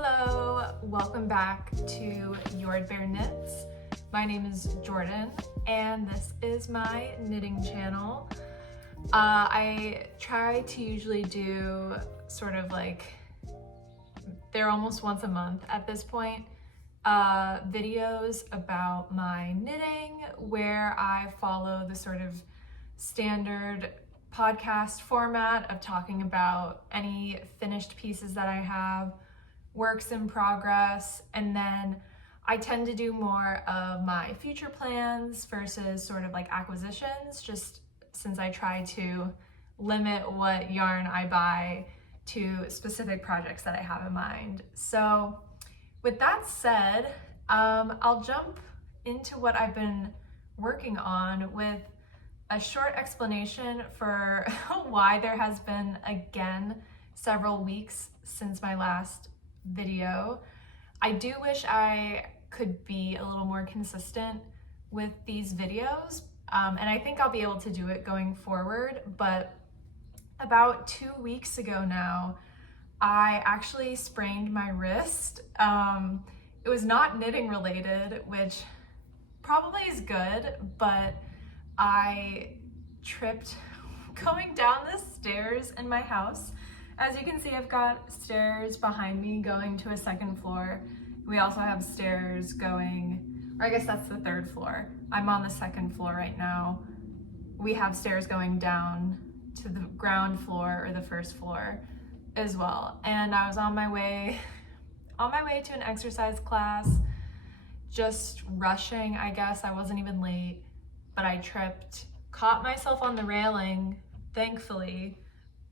Hello, welcome back to Jordbaer Knits. My name is Jordan and this is my knitting channel. I try to usually do sort of like, they're almost once a month at this point, videos about my knitting where I follow the sort of standard podcast format of talking about any finished pieces that I have, works in progress, and then I tend to do more of my future plans versus sort of like acquisitions, just since I try to limit what yarn I buy to specific projects that I have in mind. So with that said, I'll jump into what I've been working on with a short explanation for why there has been, again, several weeks since my last video. I do wish I could be a little more consistent with these videos, and I think I'll be able to do it going forward, but about 2 weeks ago now, I actually sprained my wrist. It was not knitting related, which probably is good, but I tripped going down the stairs in my house. As you can see, I've got stairs behind me going to a second floor. We also have stairs going, or I guess that's the third floor. I'm on the second floor right now. We have stairs going down to the ground floor or the first floor as well. And I was on my way to an exercise class, just rushing, I guess. I wasn't even late, but I tripped, caught myself on the railing, thankfully,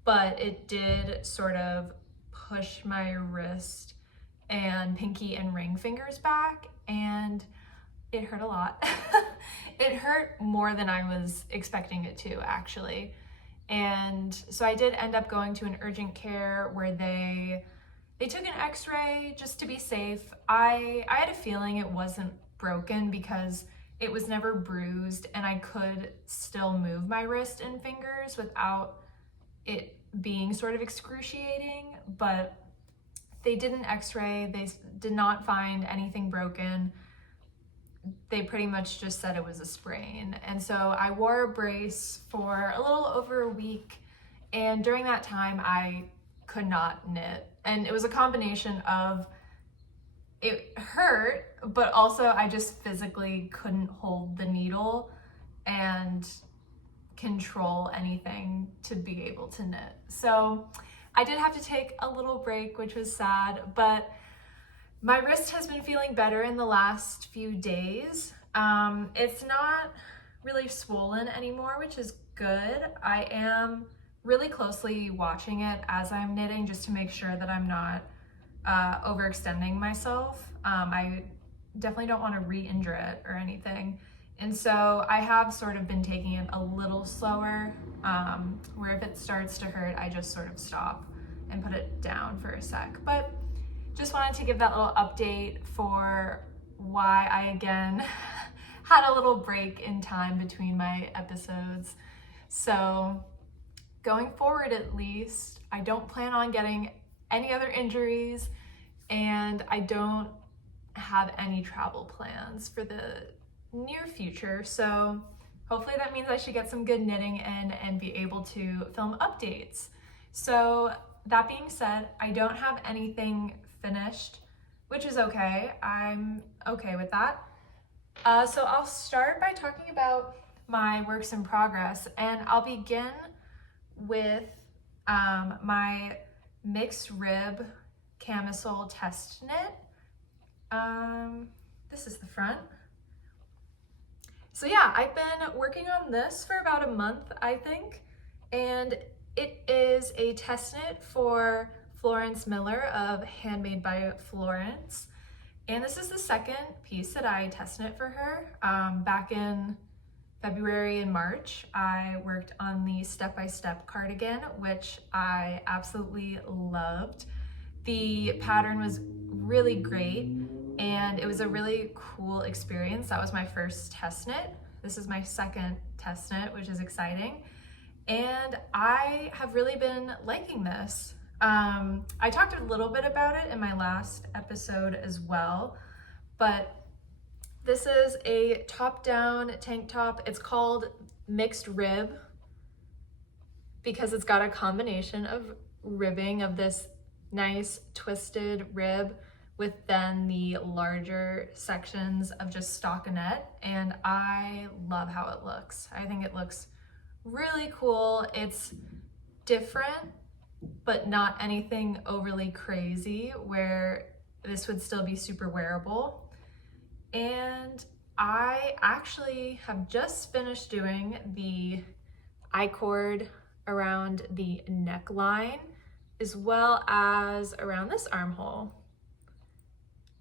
but it did sort of push my wrist and pinky and ring fingers back, and it hurt a lot. It hurt more than I was expecting it to, actually. And so I did end up going to an urgent care where they took an x-ray just to be safe. I had a feeling it wasn't broken because it was never bruised and I could still move my wrist and fingers without it being sort of excruciating, but they did an x-ray. They did not find anything broken. They pretty much just said it was a sprain. And so I wore a brace for a little over a week, and during that time I could not knit. And it was a combination of it hurt, but also I just physically couldn't hold the needle and control anything to be able to knit. So I did have to take a little break, which was sad, but my wrist has been feeling better in the last few days. It's not really swollen anymore, which is good. I am really closely watching it as I'm knitting just to make sure that I'm not overextending myself. I definitely don't want to re-injure it or anything. And so I have sort of been taking it a little slower, where if it starts to hurt, I just sort of stop and put it down for a sec. But just wanted to give that little update for why I again had a little break in time between my episodes. So going forward, at least, I don't plan on getting any other injuries, and I don't have any travel plans for the near future. So hopefully that means I should get some good knitting in and be able to film updates. So that being said, I don't have anything finished, which is okay. I'm okay with that. So I'll start by talking about my works in progress, and I'll begin with my mixed rib camisole test knit. This is the front. So yeah, I've been working on this for about a month, I think, and it is a test knit for Florence Miller of Handmade by Florence. And this is the second piece that I test knit for her. Back in February and March, I worked on the step-by-step cardigan, which I absolutely loved. The pattern was really great, and it was a really cool experience. That was my first test knit. This is my second test knit, which is exciting. And I have really been liking this. I talked a little bit about it in my last episode as well, but this is a top-down tank top. It's called mixed rib because it's got a combination of ribbing of this nice twisted rib with then the larger sections of just stockinette, and I love how it looks. I think it looks really cool. It's different, but not anything overly crazy where this would still be super wearable. And I actually have just finished doing the I-cord around the neckline as well as around this armhole.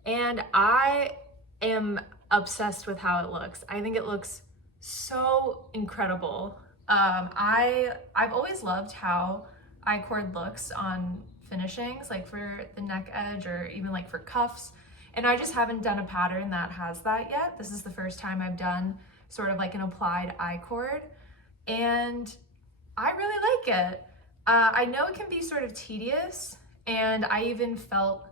And I am obsessed with how it looks. I think it looks so incredible. I've always loved how I-cord looks on finishings, like for the neck edge or even like for cuffs. And I just haven't done a pattern that has that yet. This is the first time I've done sort of like an applied I-cord, and I really like it. I know it can be sort of tedious, and I even felt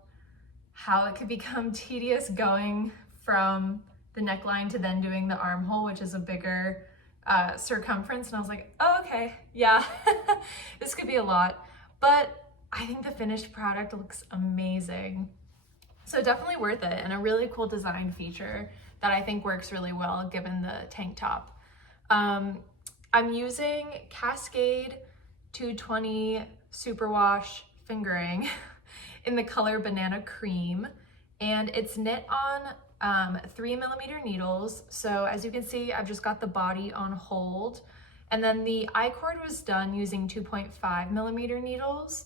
how it could become tedious going from the neckline to then doing the armhole, which is a bigger circumference. And I was like, oh, okay, yeah, this could be a lot. But I think the finished product looks amazing. So definitely worth it, and a really cool design feature that I think works really well given the tank top. I'm using Cascade 220 Superwash fingering in the color Banana Cream, and it's knit on 3mm needles. So as you can see, I've just got the body on hold, and then the I-cord was done using 2.5mm needles.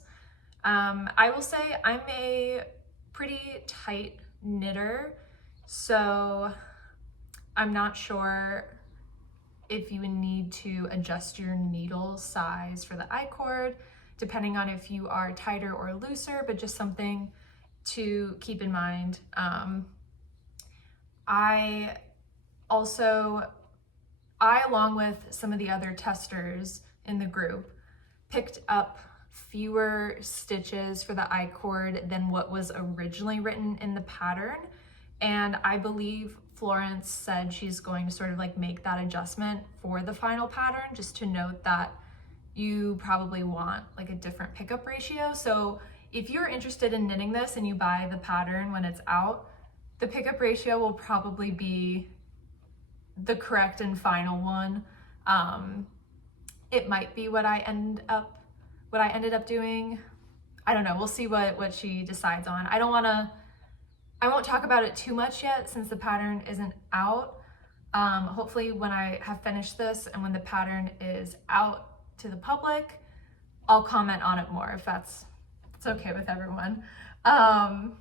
I will say I'm a pretty tight knitter, so I'm not sure if you would need to adjust your needle size for the I-cord, depending on if you are tighter or looser, but just something to keep in mind. I along with some of the other testers in the group, picked up fewer stitches for the I-cord than what was originally written in the pattern. And I believe Florence said she's going to sort of like make that adjustment for the final pattern, just to note that you probably want like a different pickup ratio. So if you're interested in knitting this and you buy the pattern when it's out, the pickup ratio will probably be the correct and final one. It might be what I ended up doing. I don't know, we'll see what she decides on. I won't talk about it too much yet since the pattern isn't out. Hopefully when I have finished this and when the pattern is out to the public, I'll comment on it more if it's okay with everyone. I'm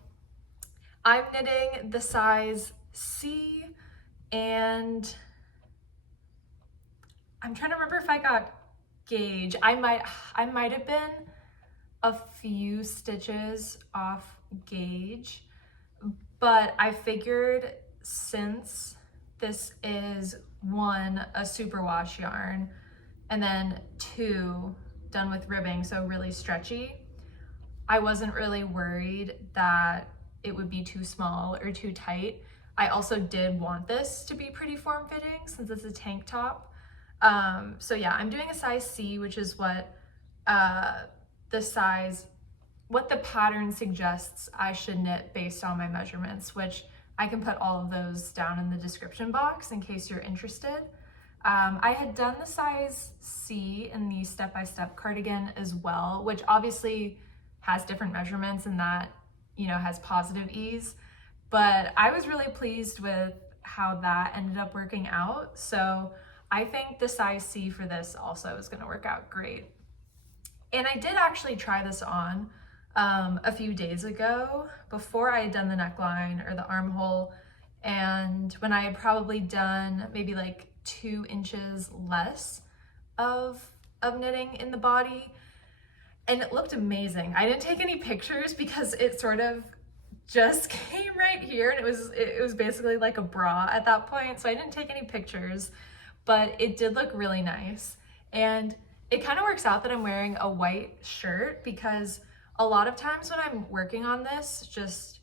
knitting the size C, and I'm trying to remember if I got gauge. I might have been a few stitches off gauge, but I figured since this is 1, a superwash yarn, and then 2, done with ribbing, so really stretchy, I wasn't really worried that it would be too small or too tight. I also did want this to be pretty form-fitting since it's a tank top. So yeah, I'm doing a size C, which is what what the pattern suggests I should knit based on my measurements, which I can put all of those down in the description box in case you're interested. I had done the size C in the step-by-step cardigan as well, which obviously has different measurements and that, you know, has positive ease, but I was really pleased with how that ended up working out. So I think the size C for this also is going to work out great. And I did actually try this on a few days ago before I had done the neckline or the armhole, and when I had probably done maybe like 2 inches less of knitting in the body, and it looked amazing. I didn't take any pictures because it sort of just came right here, and it was basically like a bra at that point, so I didn't take any pictures, but it did look really nice. And it kind of works out that I'm wearing a white shirt because a lot of times when I'm working on this, just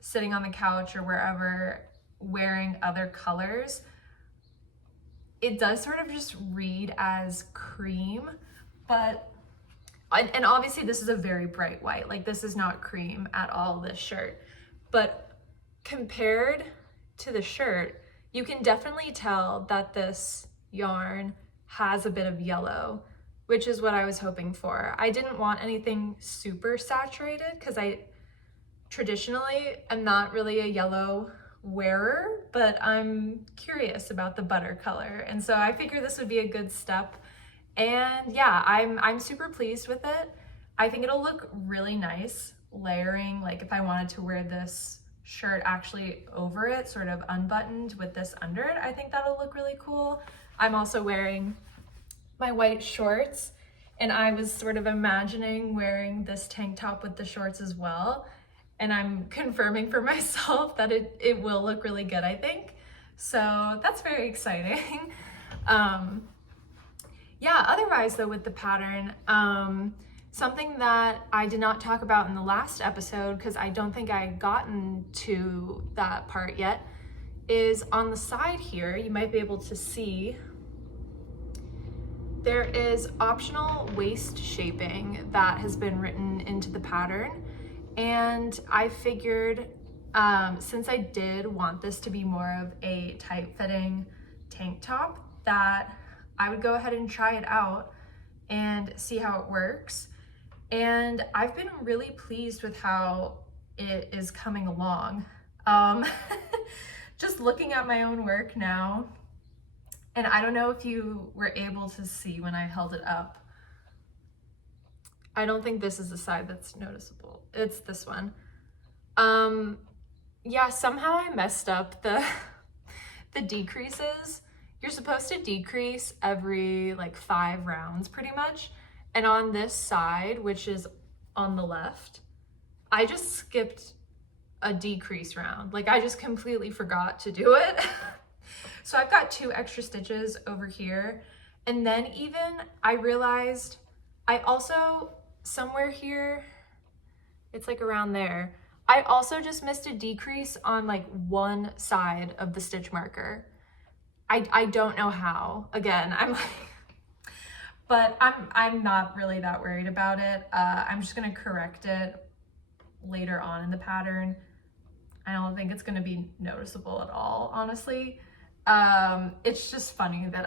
sitting on the couch or wherever wearing other colors, it does sort of just read as cream, and obviously this is a very bright white, like this is not cream at all, this shirt, but compared to the shirt, you can definitely tell that this yarn has a bit of yellow, which is what I was hoping for. I didn't want anything super saturated because I traditionally am not really a yellow wearer, but I'm curious about the butter color. And so I figured this would be a good step. And yeah, I'm super pleased with it. I think it'll look really nice layering, like if I wanted to wear this shirt actually over it, sort of unbuttoned with this under it, I think that'll look really cool. I'm also wearing my white shorts, and I was sort of imagining wearing this tank top with the shorts as well. And I'm confirming for myself that it will look really good, I think. So that's very exciting. Yeah, otherwise though with the pattern, something that I did not talk about in the last episode, because I don't think I had gotten to that part yet, is on the side here, you might be able to see, there is optional waist shaping that has been written into the pattern. And I figured, since I did want this to be more of a tight-fitting tank top, that I would go ahead and try it out and see how it works. And I've been really pleased with how it is coming along. Just looking at my own work now, and I don't know if you were able to see when I held it up. I don't think this is the side that's noticeable. It's this one. Yeah, somehow I messed up the decreases. You're supposed to decrease every like 5 rounds pretty much. And on this side, which is on the left, I just skipped a decrease round. Like I just completely forgot to do it. So I've got 2 extra stitches over here. And then even I realized I also, somewhere here, it's like around there, I also just missed a decrease on like one side of the stitch marker. I don't know how. Again, I'm like, but I'm not really that worried about it. I'm just gonna correct it later on in the pattern. I don't think it's gonna be noticeable at all, honestly. It's just funny that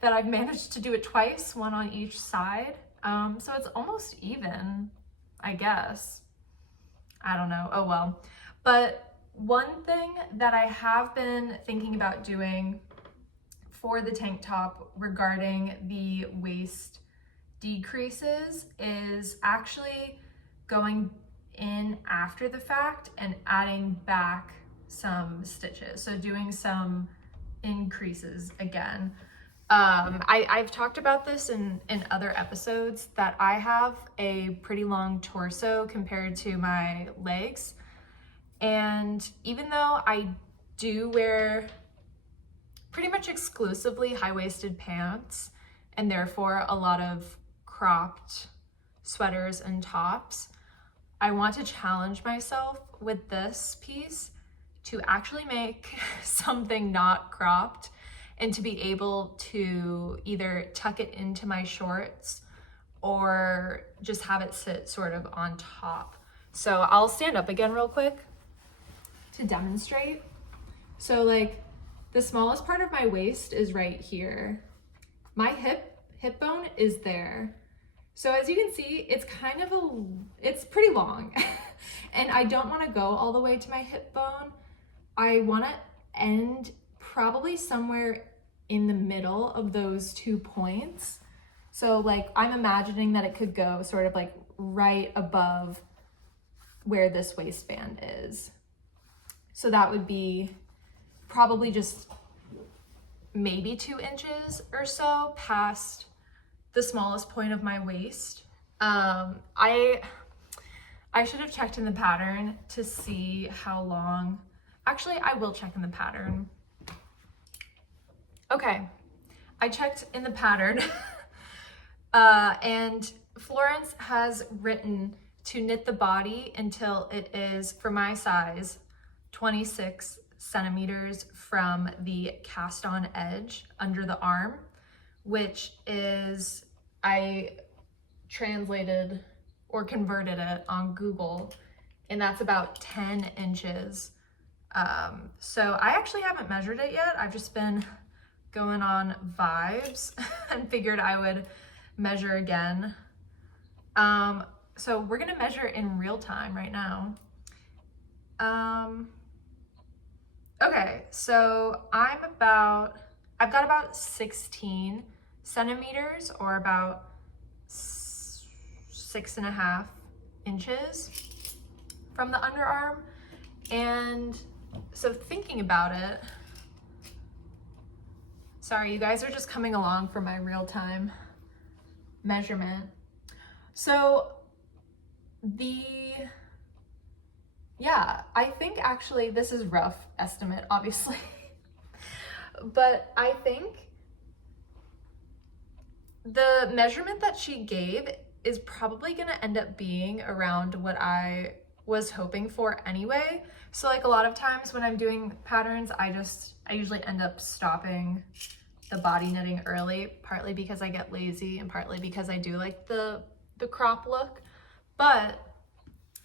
that I've managed to do it twice, one on each side. So it's almost even, I guess. I don't know, oh well. But one thing that I have been thinking about doing for the tank top regarding the waist decreases is actually going in after the fact and adding back some stitches. So doing some increases again. I've talked about this in other episodes that I have a pretty long torso compared to my legs. And even though I do wear pretty much exclusively high-waisted pants and therefore a lot of cropped sweaters and tops, I want to challenge myself with this piece to actually make something not cropped and to be able to either tuck it into my shorts or just have it sit sort of on top. So I'll stand up again real quick to demonstrate. So like the smallest part of my waist is right here. My hip bone is there. So as you can see, it's kind of it's pretty long and I don't want to go all the way to my hip bone. I want to end probably somewhere in the middle of those 2 points. So like I'm imagining that it could go sort of like right above where this waistband is. So that would be probably just maybe 2 inches or so past the smallest point of my waist. I should have checked in the pattern to see how long. Actually, I will check in the pattern. Okay, I checked in the pattern and Florence has written to knit the body until it is, for my size, 26 centimeters from the cast on edge under the arm, which is, I translated or converted it on Google, and that's about 10 inches. So I actually haven't measured it yet. I've just been going on vibes and figured I would measure again. So we're gonna measure in real time right now. Okay, so I've got about 16 centimeters, or about 6.5 inches from the underarm. And so thinking about it, sorry, you guys are just coming along for my real-time measurement. So I think actually this is rough estimate, obviously, but I think the measurement that she gave is probably gonna end up being around what I was hoping for anyway. So like a lot of times when I'm doing patterns, I usually end up stopping the body knitting early, partly because I get lazy and partly because I do like the crop look. But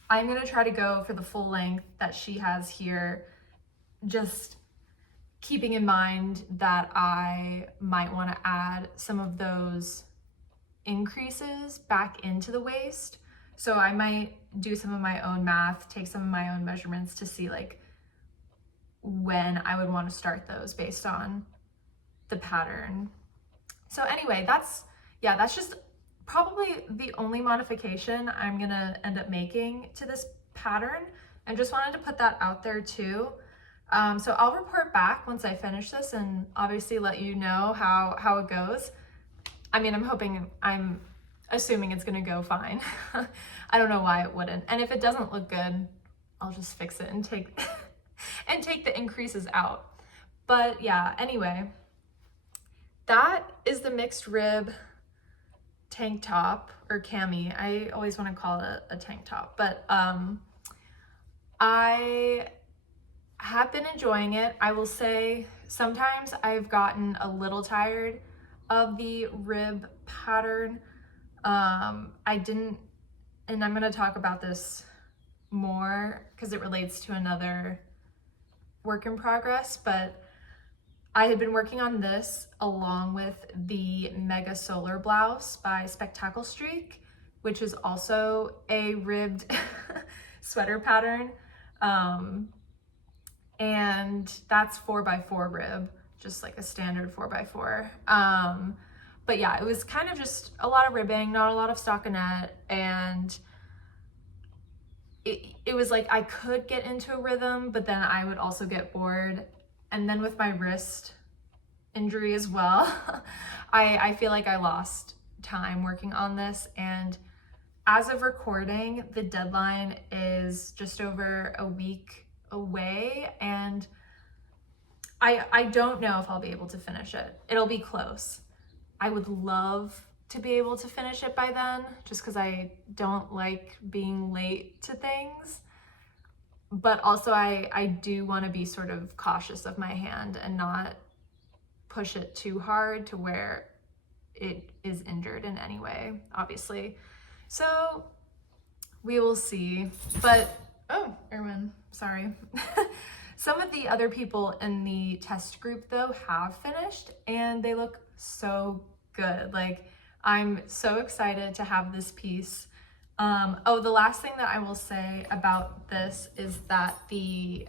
I'm gonna try to go for the full length that she has here, just keeping in mind that I might want to add some of those increases back into the waist. So I might do some of my own math, take some of my own measurements to see like when I would want to start those based on the pattern. So anyway, that's just probably the only modification I'm gonna end up making to this pattern, and just wanted to put that out there too. So I'll report back once I finish this and obviously let you know how it goes. I mean, I'm assuming it's gonna go fine. I don't know why it wouldn't. And if it doesn't look good, I'll just fix it and take the increases out. But yeah, anyway, that is the mixed rib tank top, or cami. I always want to call it a tank top, but I have been enjoying it. I will say sometimes I've gotten a little tired of the rib pattern. I didn't, and I'm going to talk about this more because it relates to another work in progress, but I had been working on this along with the Mega Solar Blouse by Spectacle Streak, which is also a ribbed sweater pattern. And that's 4x4 rib, just like a standard 4x4. But yeah, it was kind of just a lot of ribbing, not a lot of stockinette, and it was like I could get into a rhythm, but then I would also get bored. And then with my wrist injury as well, I feel like I lost time working on this. And as of recording, the deadline is just over a week away, and I don't know if I'll be able to finish it. It'll be close. I would love to be able to finish it by then, just because I don't like being late to things. But also I do want to be sort of cautious of my hand and not push it too hard to where it is injured in any way, obviously. So we will see. But, oh, Erwin, sorry. Some of the other people in the test group though have finished, and they look so good. Like, I'm so excited to have this piece. Oh, the last thing that I will say about this is that the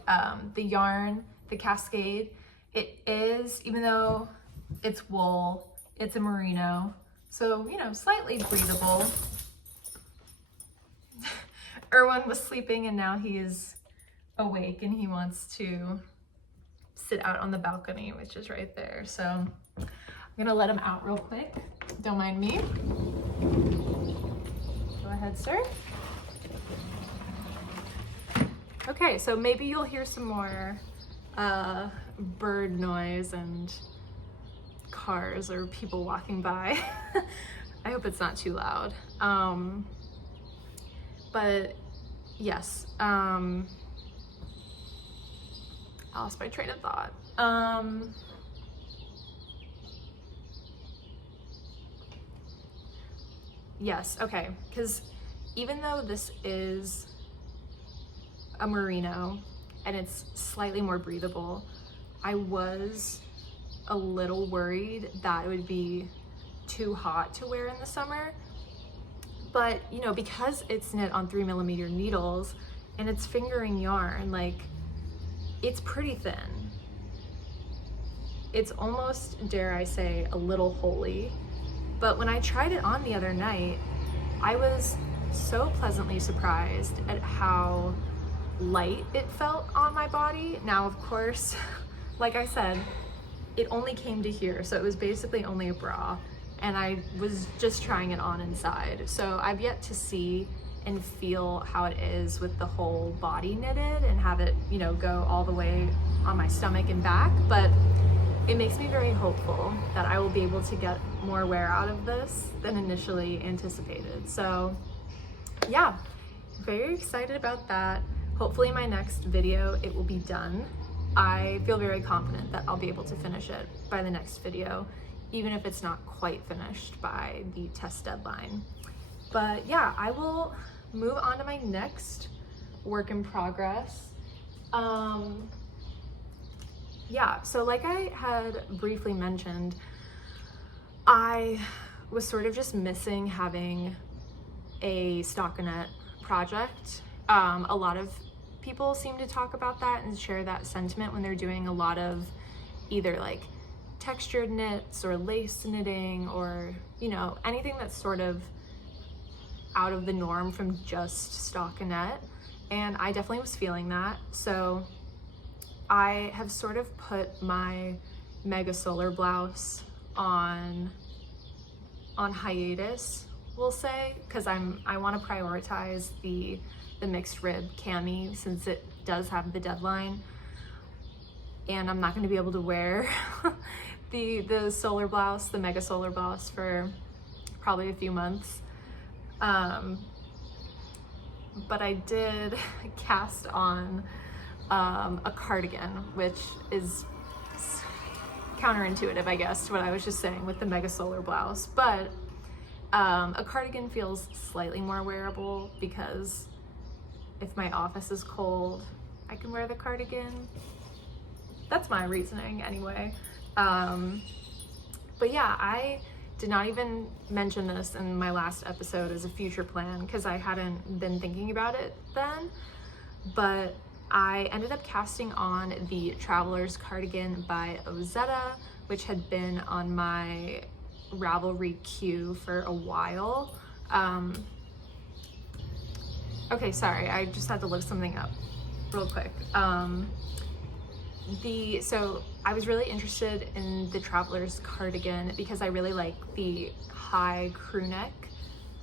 yarn, the Cascade, it is, even though it's wool, it's a merino, so, you know, slightly breathable. Erwin was sleeping and now he is awake and he wants to sit out on the balcony, which is right there. So I'm gonna let him out real quick. Don't mind me. Go ahead, sir. Okay, so maybe you'll hear some more bird noise and cars or people walking by. I hope it's not too loud. But yes, I lost my train of thought. Yes, okay, because even though this is a merino and it's slightly more breathable, I was a little worried that it would be too hot to wear in the summer. But you know, because it's knit on 3mm needles and it's fingering yarn, like, it's pretty thin. It's almost, dare I say, a little holey. But when I tried it on the other night, I was so pleasantly surprised at how light it felt on my body. Now, of course, like I said, it only came to here, so it was basically only a bra, and I was just trying it on inside. So I've yet to see and feel how it is with the whole body knitted and have it, you know, go all the way on my stomach and back, but it makes me very hopeful that I will be able to get more wear out of this than initially anticipated. So yeah, very excited about that. Hopefully my next video, it will be done. I feel very confident that I'll be able to finish it by the next video, even if it's not quite finished by the test deadline. But yeah, I will move on to my next work in progress. Yeah, so like I had briefly mentioned, I was sort of just missing having a stockinette project. A lot of people seem to talk about that and share that sentiment when they're doing a lot of either like textured knits or lace knitting, or, you know, anything that's sort of out of the norm from just stockinette. And I definitely was feeling that. So I have sort of put my mega solar blouse on hiatus, we'll say, because I want to prioritize the mixed rib cami, since it does have the deadline, and I'm not going to be able to wear the solar blouse, the mega solar blouse, for probably a few months. But I did cast on a cardigan, which is counterintuitive, I guess, to what I was just saying with the mega solar blouse. But a cardigan feels slightly more wearable because if my office is cold, I can wear the cardigan. That's my reasoning anyway. But yeah, I did not even mention this in my last episode as a future plan because I hadn't been thinking about it then, but I ended up casting on the Traveler's Cardigan by Ozetta, which had been on my Ravelry queue for a while. Okay, sorry, I just had to look something up real quick. So I was really interested in the Traveler's Cardigan because I really like the high crew neck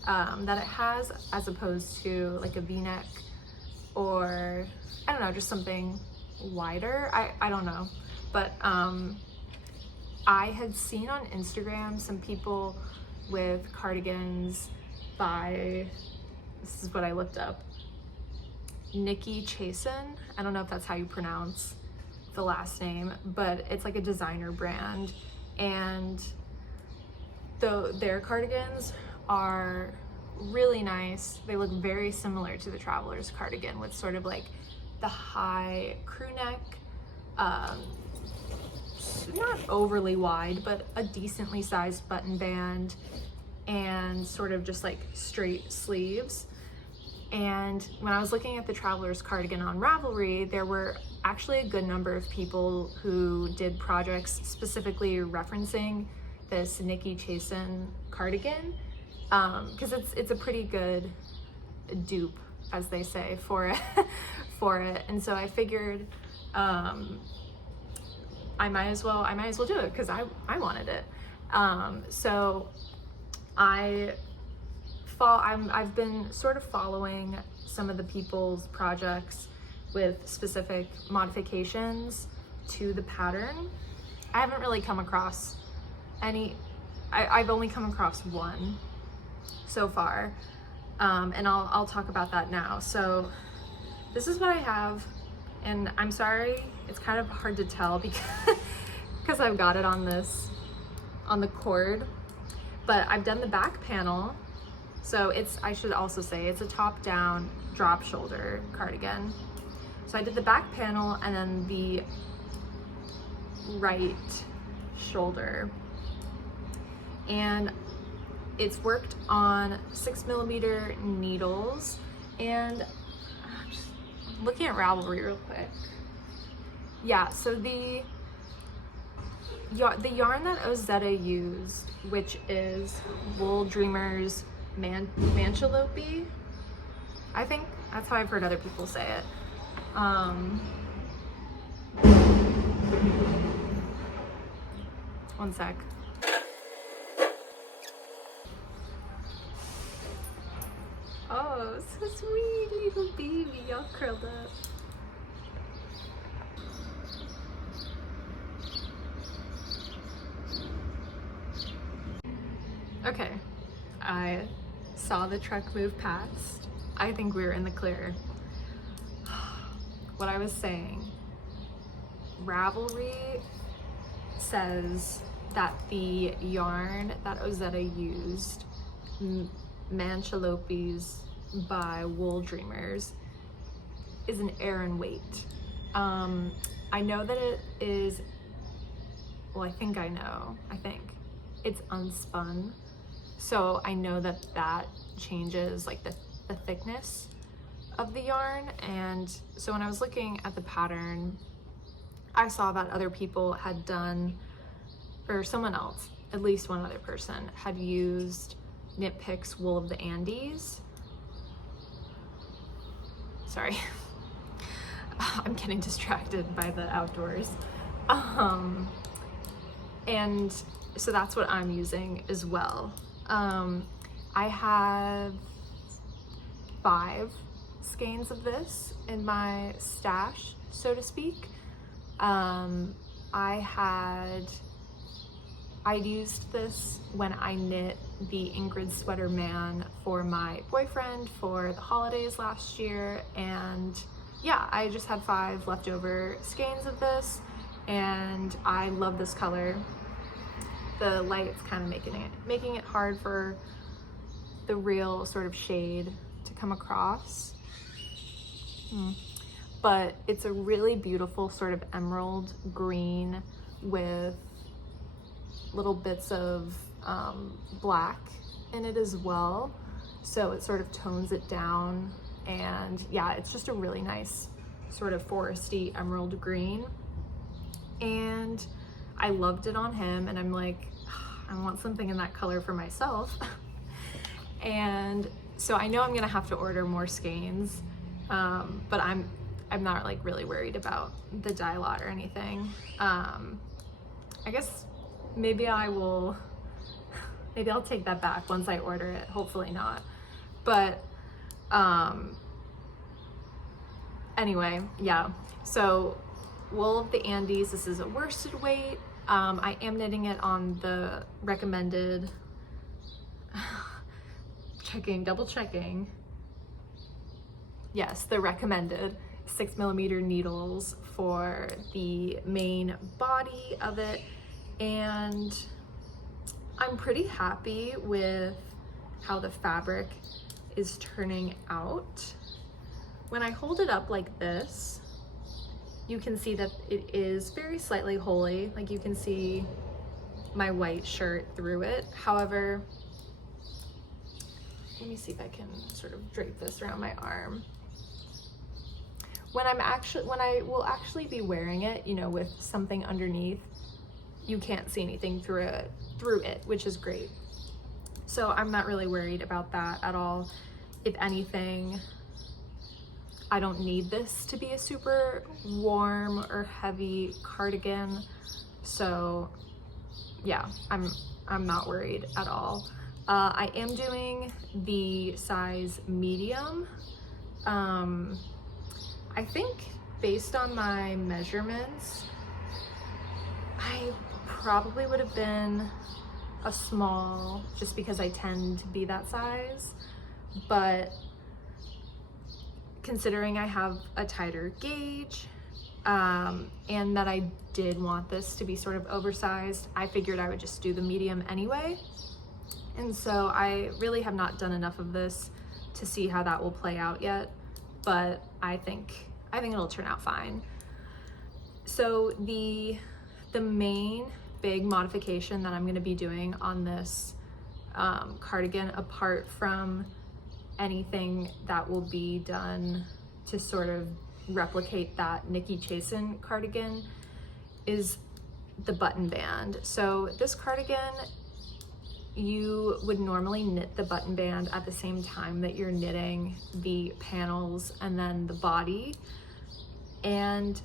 that it has, as opposed to like a V-neck, or I don't know, just something wider. I don't know, but I had seen on Instagram some people with cardigans by, this is what I looked up, Nikki Chasen. I don't know if that's how you pronounce the last name, but it's like a designer brand, and their cardigans are really nice. They look very similar to the Traveler's Cardigan, with sort of like the high crew neck, not overly wide, but a decently sized button band, and sort of just like straight sleeves. And when I was looking at the Traveler's Cardigan on Ravelry, there were actually a good number of people who did projects specifically referencing this Nikki Chasen cardigan, because it's a pretty good dupe, as they say, for it. And so I figured I might as well do it because I wanted it. So I've been sort of following some of the people's projects with specific modifications to the pattern. I haven't really come across any. I've only come across one so far. And I'll talk about that now. So this is what I have, and I'm sorry, it's kind of hard to tell because I've got it on the cord, but I've done the back panel. So I should also say it's a top down drop shoulder cardigan. So I did the back panel and then the right shoulder, and it's worked on 6mm needles. And I'm just looking at Ravelry real quick. Yeah, so the yarn that Ozetta used, which is Wool Dreamers Manchalope, I think that's how I've heard other people say it. One sec. Oh, so sweet, little baby, y'all curled up. Okay, I saw the truck move past. I think we were in the clear. What I was saying, Ravelry says that the yarn that Ozetta used, Manchalopes by Wool Dreamers, is an Aran weight. I know that it is, well, I think it's unspun. So I know that that changes like the thickness of the yarn. And so when I was looking at the pattern, I saw that other people had done, or someone else, at least one other person, had used Knit Picks Wool of the Andes. Sorry, I'm getting distracted by the outdoors. And so that's what I'm using as well. I have 5 skeins of this in my stash, so to speak. I'd used this when I knit the Ingrid Sweater Man for my boyfriend for the holidays last year, and yeah, I just had 5 leftover skeins of this, and I love this color. The light's kind of making it hard for the real sort of shade to come across. But it's a really beautiful sort of emerald green with little bits of black in it as well. So it sort of tones it down, and yeah, it's just a really nice sort of foresty emerald green. And I loved it on him, and I'm like, I want something in that color for myself. And so I know I'm gonna have to order more skeins, but I'm not like really worried about the dye lot or anything. I guess maybe I'll take that back once I order it, hopefully not. But anyway, yeah, so Wool of the Andes, this is a worsted weight. I am knitting it on the recommended, double checking. Yes, the recommended 6mm needles for the main body of it. And I'm pretty happy with how the fabric is turning out. When I hold it up like this, you can see that it is very slightly holy. Like you can see my white shirt through it. However, let me see if I can sort of drape this around my arm. When I will actually be wearing it, you know, with something underneath, you can't see anything through it, which is great. So I'm not really worried about that at all. If anything, I don't need this to be a super warm or heavy cardigan. So yeah, I'm not worried at all. I am doing the size medium. I think based on my measurements, I probably would have been a small just because I tend to be that size, but considering I have a tighter gauge and that I did want this to be sort of oversized, I figured I would just do the medium anyway. And so I really have not done enough of this to see how that will play out yet, but I think it'll turn out fine. So the main big modification that I'm going to be doing on this cardigan, apart from anything that will be done to sort of replicate that Nikki Chasin cardigan, is the button band. So this cardigan, you would normally knit the button band at the same time that you're knitting the panels and then the body. And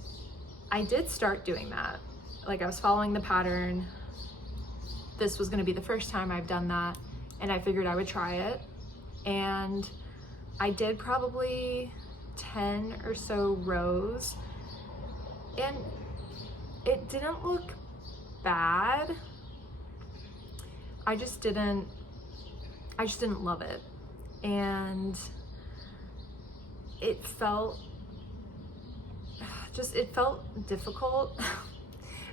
I did start doing that. Like, I was following the pattern. This was gonna be the first time I've done that, and I figured I would try it. And I did probably 10 or so rows, and it didn't look bad. I just didn't love it. And it felt difficult.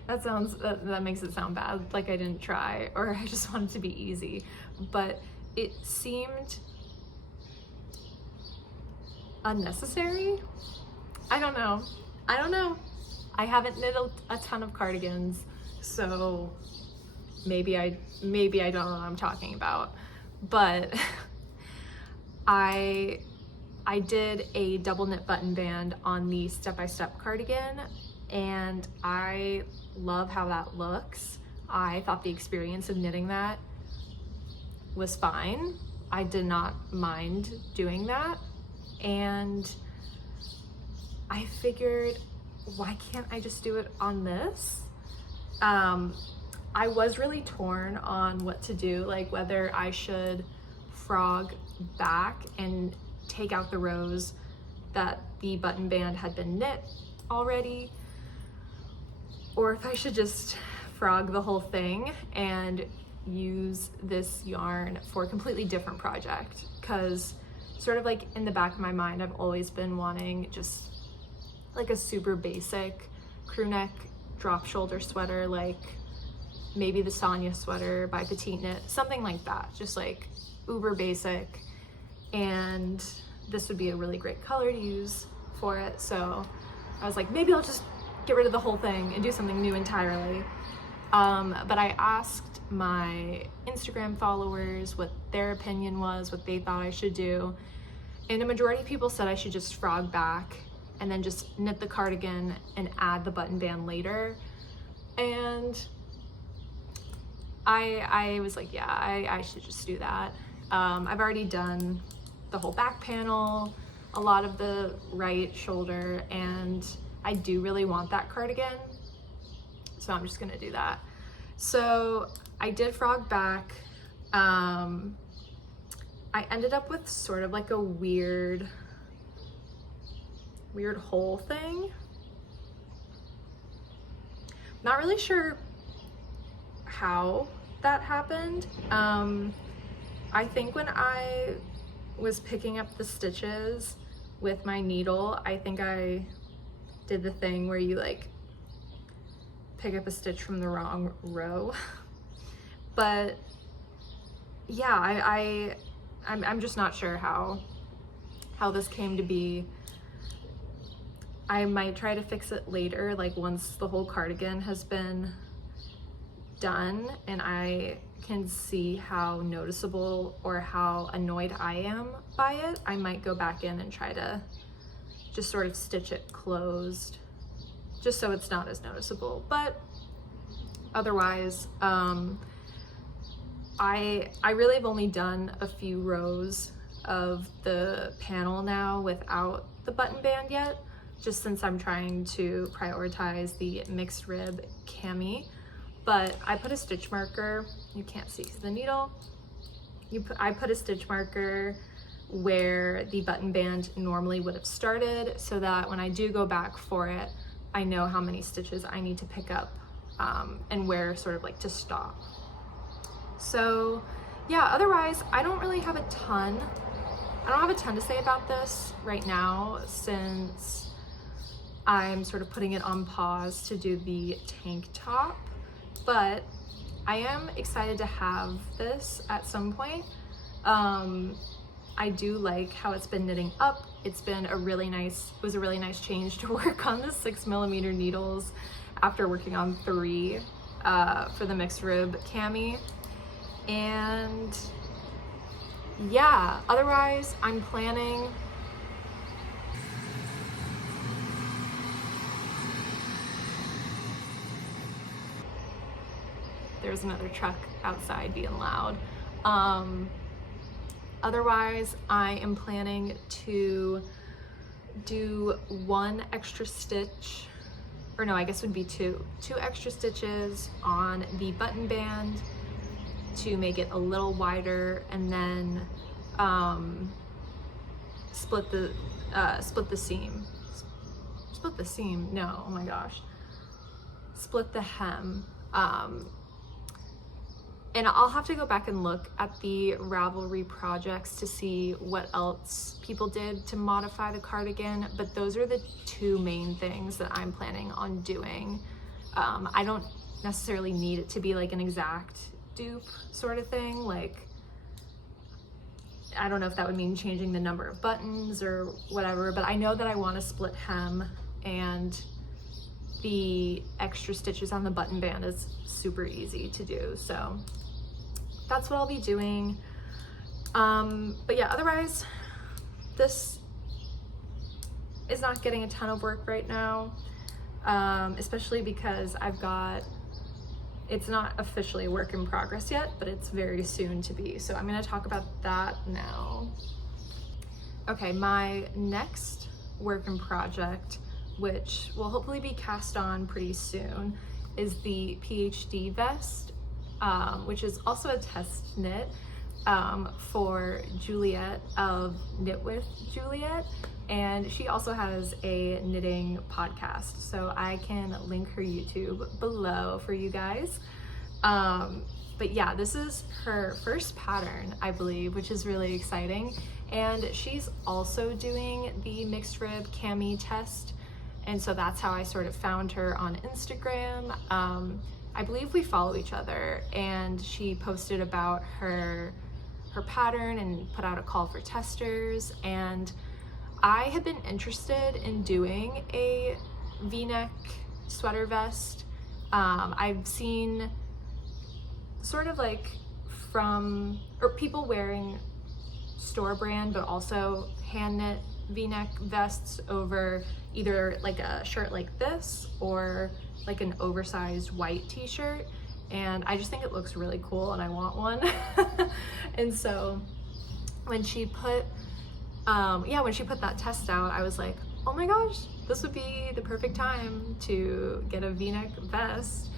That makes it sound bad, like I didn't try, or I just wanted to be easy, but it seemed unnecessary. I don't know. I haven't knit a ton of cardigans, so maybe I don't know what I'm talking about, but I did a double knit button band on the step-by-step cardigan, and I love how that looks. I thought the experience of knitting that was fine. I did not mind doing that, and I figured, why can't I just do it on this? I was really torn on what to do, like whether I should frog back and take out the rows that the button band had been knit already, or if I should just frog the whole thing and use this yarn for a completely different project. Because sort of like in the back of my mind, I've always been wanting just like a super basic crew neck drop shoulder sweater, like maybe the Sonia sweater by Petite Knit, something like that, just like uber basic. And this would be a really great color to use for it. So I was like, maybe I'll just get rid of the whole thing and do something new entirely. But I asked my Instagram followers what their opinion was, what they thought I should do. And a majority of people said I should just frog back and then just knit the cardigan and add the button band later. And I was like, yeah, I should just do that. I've already done the whole back panel, a lot of the right shoulder, and I do really want that cardigan, so I'm just gonna do that. So I did frog back. I ended up with sort of like a weird hole thing. Not really sure how that happened. I think when I was picking up the stitches with my needle, I think I did the thing where you like pick up a stitch from the wrong row. But yeah, I'm just not sure how this came to be. I might try to fix it later, like once the whole cardigan has been done and I can see how noticeable or how annoyed I am by it. I might go back in and try to just sort of stitch it closed, just so it's not as noticeable. But otherwise, I really have only done a few rows of the panel now without the button band yet, just since I'm trying to prioritize the mixed rib cami. But I put a stitch marker, you can't see the needle, I put a stitch marker where the button band normally would have started, so that when I do go back for it, I know how many stitches I need to pick up and where sort of like to stop. So yeah, otherwise I don't really have a ton. I don't have a ton to say about this right now since I'm sort of putting it on pause to do the tank top, but I am excited to have this at some point. I do like how it's been knitting up. It's been it was a really nice change to work on the 6mm needles after working on 3 for the mixed rib cami. And yeah, otherwise I'm planning there's another truck outside being loud. Otherwise, I am planning to do 1 extra stitch, or no, I guess it would be 2 extra stitches on the button band to make it a little wider, and then split the seam. Split the seam? No, oh my gosh. Split the hem. And I'll have to go back and look at the Ravelry projects to see what else people did to modify the cardigan, but those are the 2 main things that I'm planning on doing. I don't necessarily need it to be like an exact dupe sort of thing. Like, I don't know if that would mean changing the number of buttons or whatever, but I know that I want a split hem, and the extra stitches on the button band is super easy to do. So that's what I'll be doing. But yeah, otherwise, this is not getting a ton of work right now, especially because it's not officially a work in progress yet, but it's very soon to be. So I'm gonna talk about that now. Okay, my next work in project, which will hopefully be cast on pretty soon, is the PhD vest, which is also a test knit for Juliet of Knit with Juliet, and she also has a knitting podcast, so I can link her YouTube below for you guys. But yeah, this is her first pattern, I believe, which is really exciting, and she's also doing the mixed rib cami test, and so that's how I sort of found her on Instagram. I believe we follow each other, and she posted about her pattern and put out a call for testers, and I had been interested in doing a V-neck sweater vest. I've seen sort of like people wearing store brand but also hand knit V-neck vests over either like a shirt like this or like an oversized white t-shirt, and I just think it looks really cool and I want one. And so when she put that test out, I was like, oh my gosh, this would be the perfect time to get a V-neck vest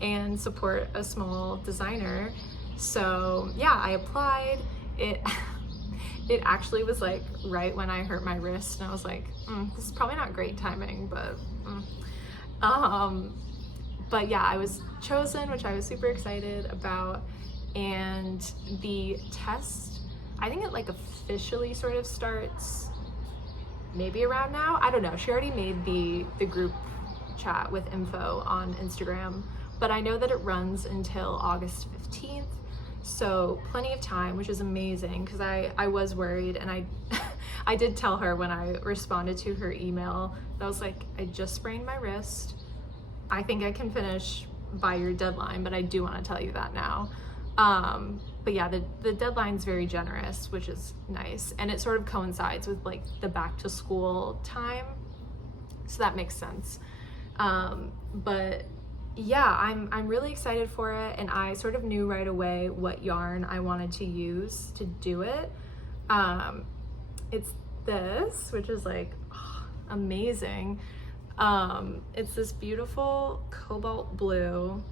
and support a small designer. So yeah, I applied. It actually was like right when I hurt my wrist, and I was like, this is probably not great timing, but but yeah, I was chosen, which I was super excited about. And the test, I think it like officially sort of starts maybe around now. I don't know. She already made the group chat with info on Instagram, but I know that it runs until August 15th. So plenty of time, which is amazing, because I was worried, and I did tell her when I responded to her email that I was like, I just sprained my wrist. I think I can finish by your deadline, but I do want to tell you that now. But yeah, the deadline's very generous, which is nice, and it sort of coincides with like the back to school time, so that makes sense. But yeah, I'm really excited for it, and I sort of knew right away what yarn I wanted to use to do it. It's this, which is like amazing. It's this beautiful cobalt blue,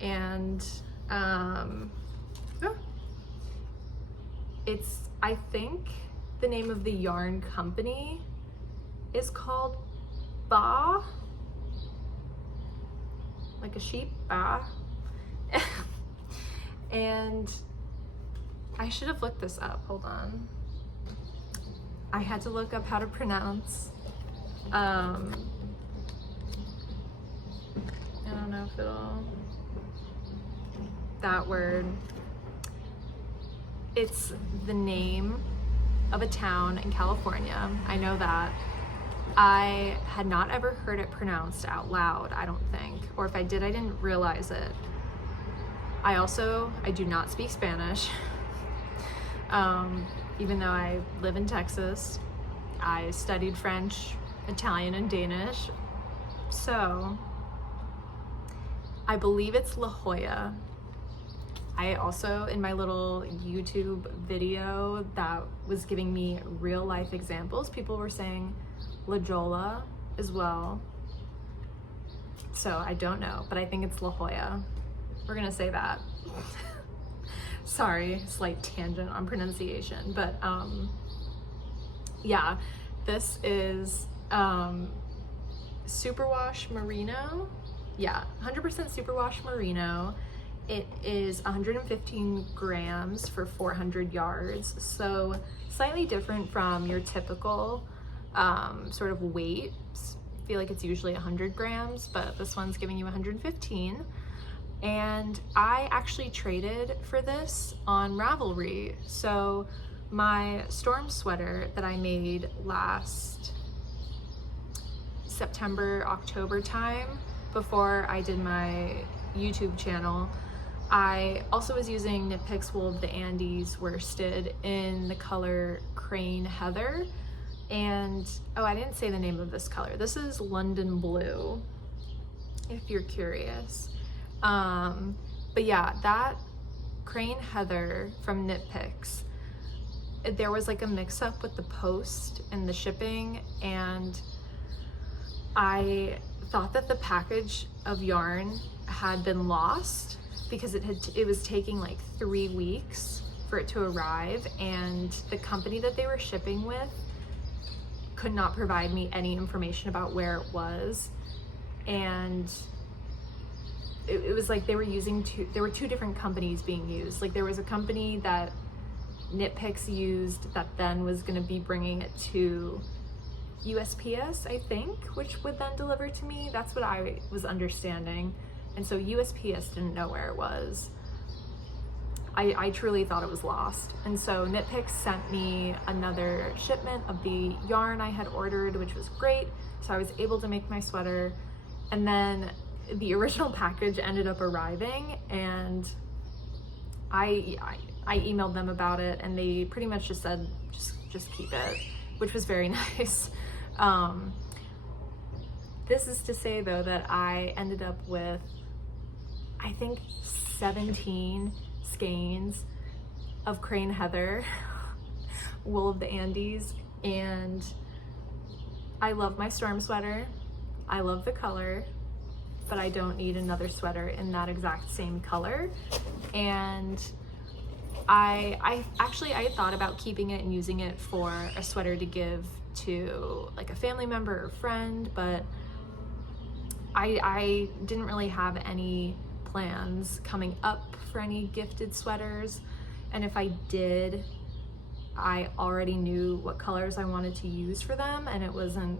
and it's, I think the name of the yarn company is called Baah, like a sheep, Baah. And I should have looked this up, hold on. I had to look up how to pronounce, I don't know if that word. It's the name of a town in California. I know that. I had not ever heard it pronounced out loud, I don't think. Or if I did, I didn't realize it. I do not speak Spanish. Even though I live in Texas. I studied French, Italian, and Danish. So, I believe it's La Jolla. I also, in my little YouTube video that was giving me real life examples, people were saying La Jolla as well. So I don't know, but I think it's La Jolla. We're gonna say that. Sorry, slight tangent on pronunciation, but yeah, this is Superwash Merino. Yeah, 100% Superwash Merino. It is 115 grams for 400 yards, so slightly different from your typical sort of weight. I feel like it's usually 100 grams, but this one's giving you 115. And I actually traded for this on Ravelry. So my storm sweater that I made last September, October time, before I did my YouTube channel, I also was using Knit Picks Wool of the Andes worsted in the color Crane Heather. And, oh, I didn't say the name of this color. This is London Blue, if you're curious. But yeah, that Crane Heather from Knit Picks, there was like a mix up with the post and the shipping, and I thought that the package of yarn had been lost because it was taking like 3 weeks for it to arrive, and the company that they were shipping with could not provide me any information about where it was. And it was like they were using there were two different companies being used. Like there was a company that Knit Picks used that then was going to be bringing it to USPS, I think, which would then deliver to me. That's what I was understanding. And so USPS didn't know where it was. I truly thought it was lost. And so Knit Picks sent me another shipment of the yarn I had ordered, which was great. So I was able to make my sweater. And then the original package ended up arriving, and I emailed them about it, and they pretty much just said, just keep it, which was very nice. This is to say though that I ended up with, I think, 17 skeins of Crane Heather wool of the Andes, and I love my storm sweater. I love the color, but I don't need another sweater in that exact same color. And I had thought about keeping it and using it for a sweater to give to like a family member or friend, but I didn't really have any plans coming up for any gifted sweaters. And if I did, I already knew what colors I wanted to use for them, and it wasn't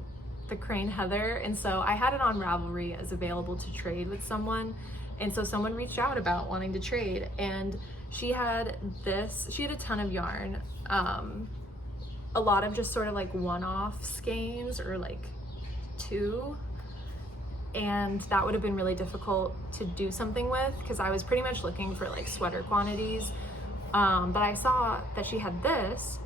the Crane Heather. And so I had it on Ravelry as available to trade with someone. And so someone reached out about wanting to trade, and she had a ton of yarn, a lot of just sort of like one-off skeins, or like 2. And that would have been really difficult to do something with because I was pretty much looking for like sweater quantities. But I saw that she had this,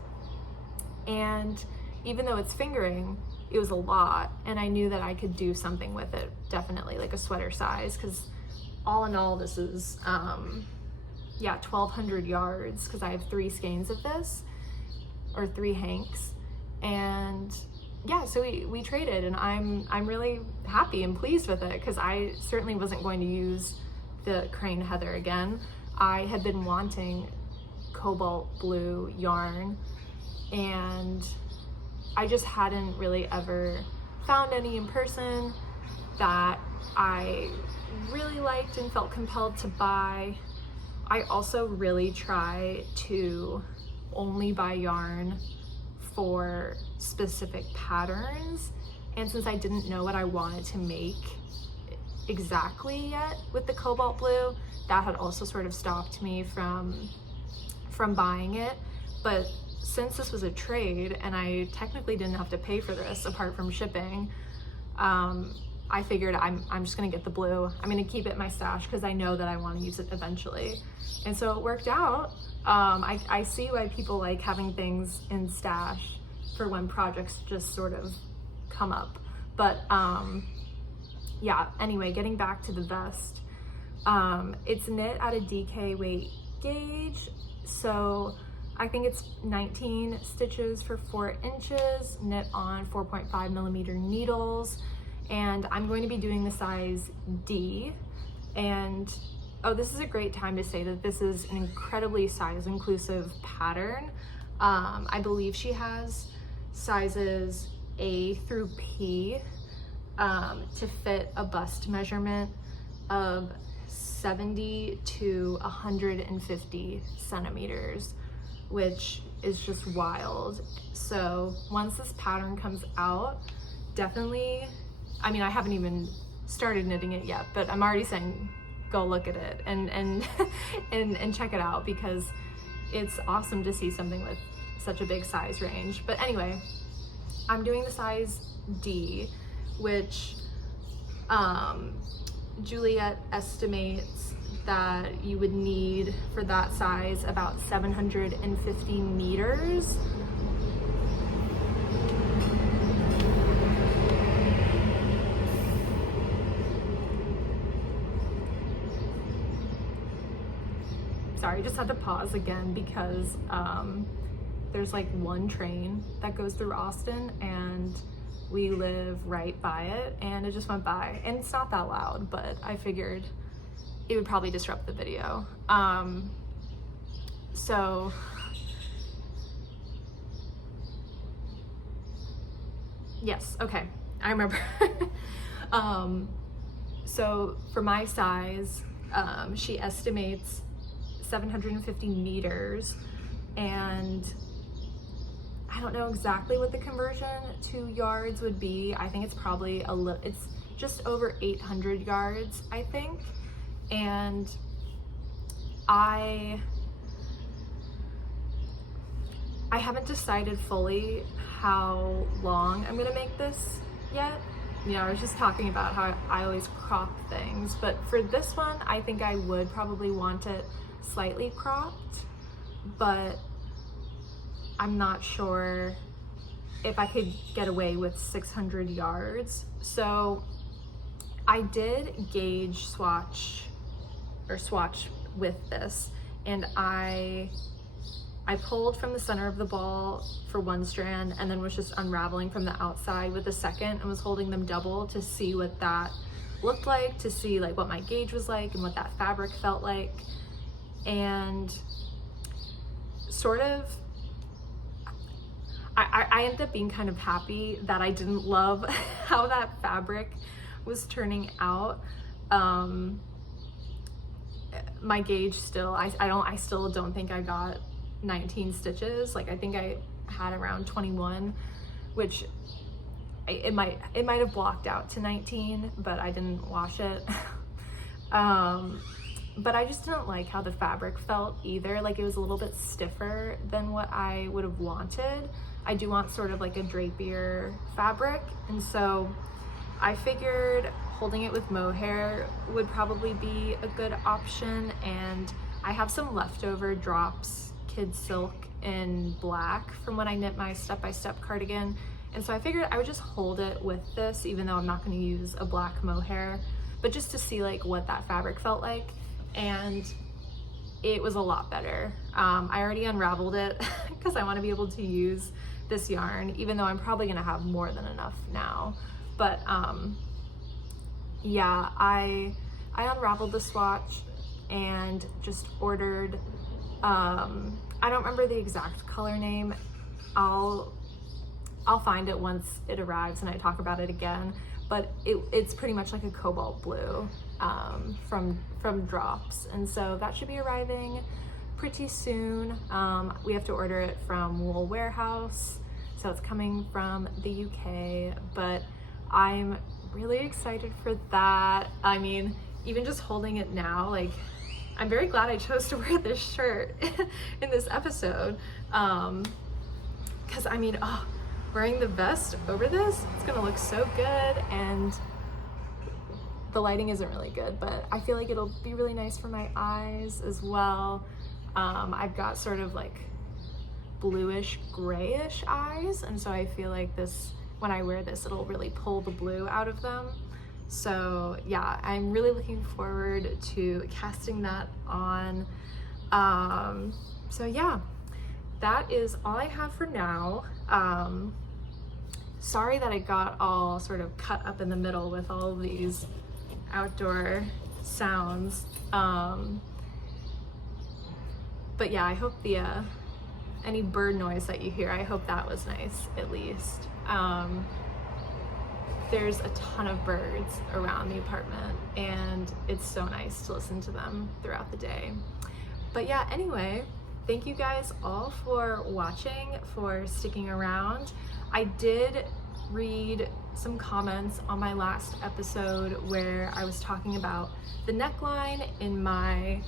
and even though it's fingering, it was a lot, and I knew that I could do something with it, definitely like a sweater size, because all in all this is 1,200 yards, because I have 3 skeins of this, or 3 hanks. And yeah, so we traded, and I'm really happy and pleased with it, because I certainly wasn't going to use the Crane Heather again. I had been wanting cobalt blue yarn, and I just hadn't really ever found any in person that I really liked and felt compelled to buy. I also really try to only buy yarn for specific patterns, and since I didn't know what I wanted to make exactly yet with the cobalt blue, that had also sort of stopped me from buying it. But since this was a trade and I technically didn't have to pay for this apart from shipping, I figured I'm just gonna get the blue. I'm gonna keep it in my stash because I know that I want to use it eventually. And so it worked out. I see why people like having things in stash for when projects just sort of come up. But yeah, anyway, getting back to the vest. It's knit at a DK weight gauge, so I think it's 19 stitches for 4 inches, knit on 4.5 millimeter needles, and I'm going to be doing the size D. And oh, this is a great time to say that this is an incredibly size inclusive pattern. I believe she has sizes A through P to fit a bust measurement of 70 to 150 centimeters, which is just wild. So once this pattern comes out, definitely, I mean, I haven't even started knitting it yet, but I'm already saying go look at it and and check it out, because it's awesome to see something with such a big size range. But anyway, I'm doing the size D, which Juliet estimates that you would need for that size about 750 meters. Sorry, just had to pause again because there's like one train that goes through Austin and we live right by it, and it just went by, and it's not that loud, but I figured it would probably disrupt the video. So yes, okay, I remember. So for my size, she estimates 750 meters, and I don't know exactly what the conversion to yards would be. I think it's probably it's just over 800 yards, I think. And I haven't decided fully how long I'm gonna make this yet. You know, I was just talking about how I always crop things, but for this one, I think I would probably want it slightly cropped, but I'm not sure if I could get away with 600 yards. So I did gauge swatch with this, and I pulled from the center of the ball for one strand and then was just unraveling from the outside with the second and was holding them double to see what that looked like, to see like what my gauge was like and what that fabric felt like. And sort of I ended up being kind of happy that I didn't love how that fabric was turning out. My gauge still, I still don't think I got 19 stitches. Like I think I had around 21, which it might have blocked out to 19, but I didn't wash it. But I just didn't like how the fabric felt either. Like it was a little bit stiffer than what I would have wanted. I do want sort of like a drapier fabric, and so I figured holding it with mohair would probably be a good option. And I have some leftover drops kid silk in black from when I knit my step-by-step cardigan, and so I figured I would just hold it with this, even though I'm not going to use a black mohair, but just to see like what that fabric felt like. And it was a lot better. I already unraveled it because I want to be able to use this yarn, even though I'm probably gonna have more than enough now. But yeah, I unraveled the swatch and just ordered, I don't remember the exact color name. I'll find it once it arrives and I talk about it again, but it's pretty much like a cobalt blue. from drops, and so that should be arriving pretty soon. We have to order it from Wool Warehouse, so it's coming from the UK, but I'm really excited for that. I mean, even just holding it now, like, I'm very glad I chose to wear this shirt in this episode, because I mean, wearing the vest over this, it's gonna look so good, and the lighting isn't really good, but I feel like it'll be really nice for my eyes as well. I've got sort of like bluish grayish eyes, and so I feel like this, when I wear this, it'll really pull the blue out of them. So yeah, I'm really looking forward to casting that on. So yeah, that is all I have for now. Sorry that I got all sort of cut up in the middle with all of these outdoor sounds. But yeah, I hope the any bird noise that you hear, I hope that was nice at least. There's a ton of birds around the apartment, and it's so nice to listen to them throughout the day. But yeah, anyway, thank you guys all for watching, for sticking around. I did read some comments on my last episode where I was talking about the neckline in my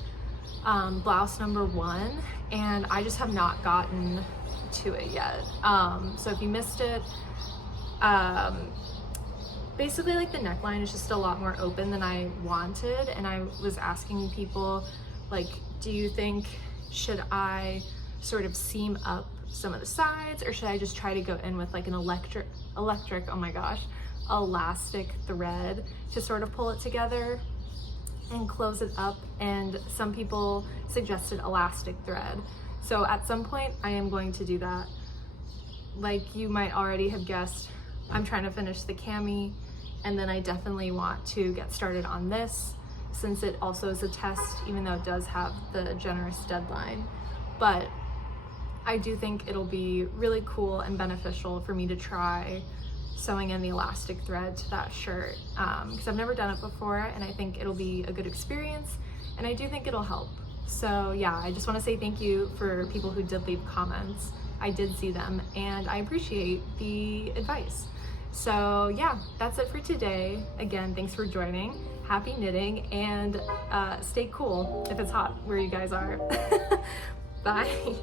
blouse number 1, and I just have not gotten to it yet. So if you missed it, basically, like, the neckline is just a lot more open than I wanted, and I was asking people, like, do you think, should I sort of seam up some of the sides, or should I just try to go in with like an electric, oh my gosh, elastic thread to sort of pull it together and close it up? And some people suggested elastic thread. So at some point I am going to do that. Like you might already have guessed, I'm trying to finish the cami, and then I definitely want to get started on this, since it also is a test, even though it does have the generous deadline. But I do think it'll be really cool and beneficial for me to try sewing in the elastic thread to that shirt, because I've never done it before, and I think it'll be a good experience, and I do think it'll help. So yeah, I just want to say thank you for people who did leave comments. I did see them, and I appreciate the advice. So yeah, that's it for today. Again, thanks for joining. Happy knitting, and stay cool if it's hot where you guys are. Bye.